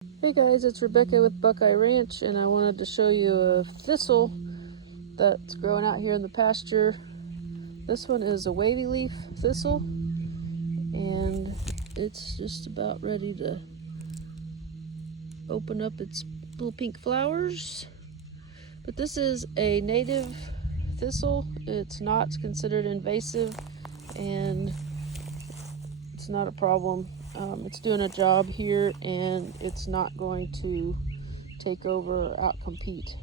Hey guys, it's Rebecca with Buckeye Ranch, and I wanted to show you a thistle that's growing out here in the pasture. This one is a Wavyleaf thistle, and it's just about ready to open up its little pink flowers. But this is a native thistle. It's not considered invasive, and it's not a problem. It's doing a job here, and it's not going to take over or outcompete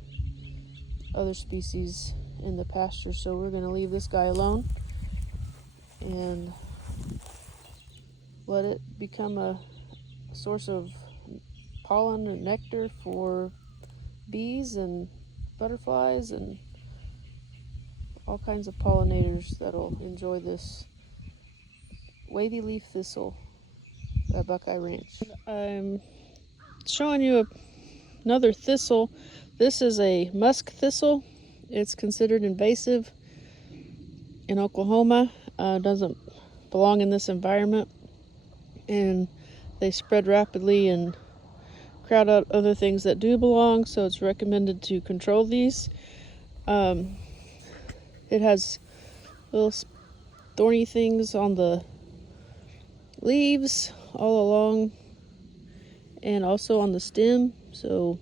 other species in the pasture. So we're going to leave this guy alone and let it become a source of pollen and nectar for bees and butterflies and all kinds of pollinators that'll enjoy this wavy leaf thistle at Buckeye Ranch. I'm showing you another thistle. This is a musk thistle. It's considered invasive in Oklahoma. Doesn't belong in this environment, and they spread rapidly and crowd out other things that do belong, so it's recommended to control these. It has little thorny things on the leaves all along and also on the stem, so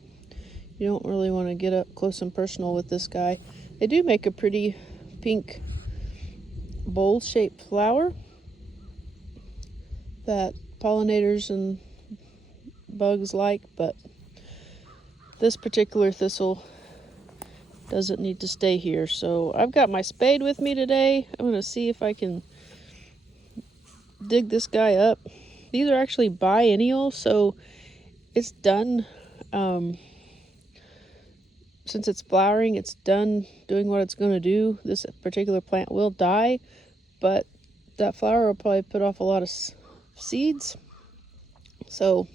you don't really want to get up close and personal with this guy. They do make a pretty pink bowl-shaped flower that pollinators and bugs like, but this particular thistle doesn't need to stay here. So I've got my spade with me today. I'm going to see if I can dig this guy up. These are actually biennial, so it's done. Since it's flowering, it's done doing what it's going to do. This particular plant will die, but that flower will probably put off a lot of seeds. So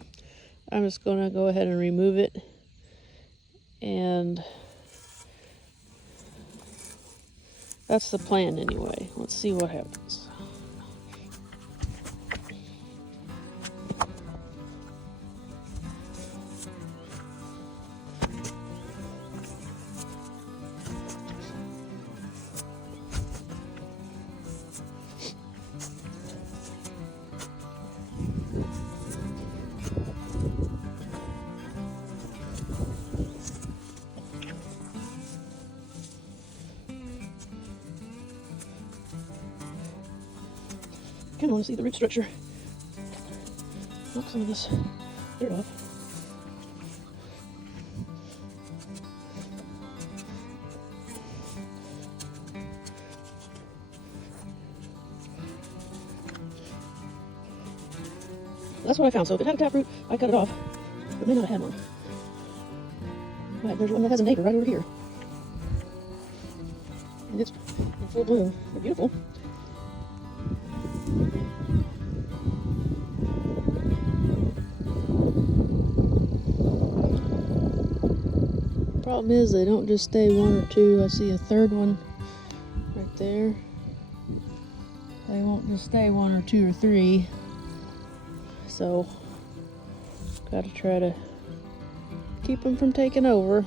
I'm just going to go ahead and remove it, and that's the plan anyway. Let's see what happens. I kind of want to see the root structure. Knock some of this dirt off. That's what I found. So if it had a taproot, I cut it off. It may not have had one. Right, there's one that has a neighbor right over here. And it's in full bloom. They're beautiful. Problem is, they don't just stay one or two. I see a third one right there. They won't just stay one or two or three. So, got to try to keep them from taking over.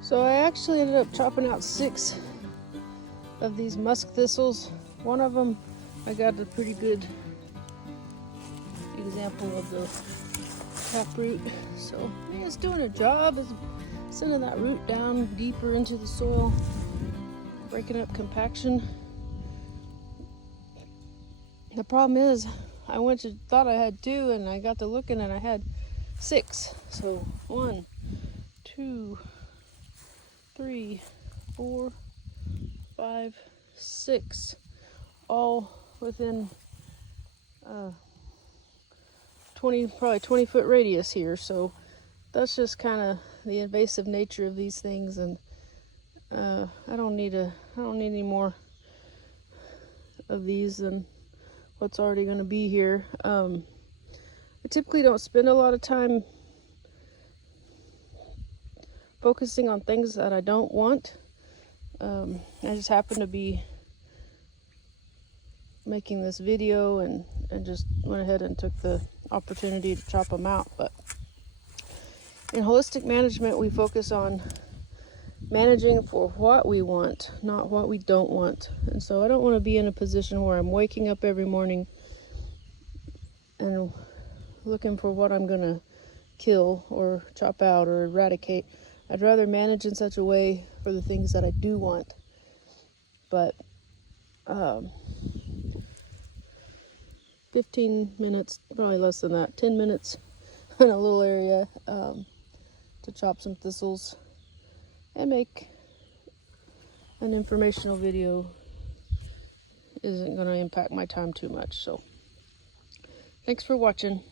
So I actually ended up chopping out 6 of these musk thistles. One of them, I got a pretty good example of the taproot. So it's doing a job. It's sending that root down deeper into the soil, breaking up compaction. The problem is, I thought I had 2, and I got to looking, and I had 6. So 1, 2, 3, 4, 5, 6, all within probably 20-foot radius here. So that's just kind of the invasive nature of these things, and I don't need any more of these than what's already going to be here. I typically don't spend a lot of time focusing on things that I don't want. I just happen to be making this video and just went ahead and took the opportunity to chop them out. But in holistic management, we focus on managing for what we want, not what we don't want. And so I don't want to be in a position where I'm waking up every morning and looking for what I'm going to kill or chop out or eradicate. I'd rather manage in such a way for the things that I do want. But 15 minutes, probably less than that, 10 minutes in a little area to chop some thistles and make an informational video isn't going to impact my time too much. So thanks for watching.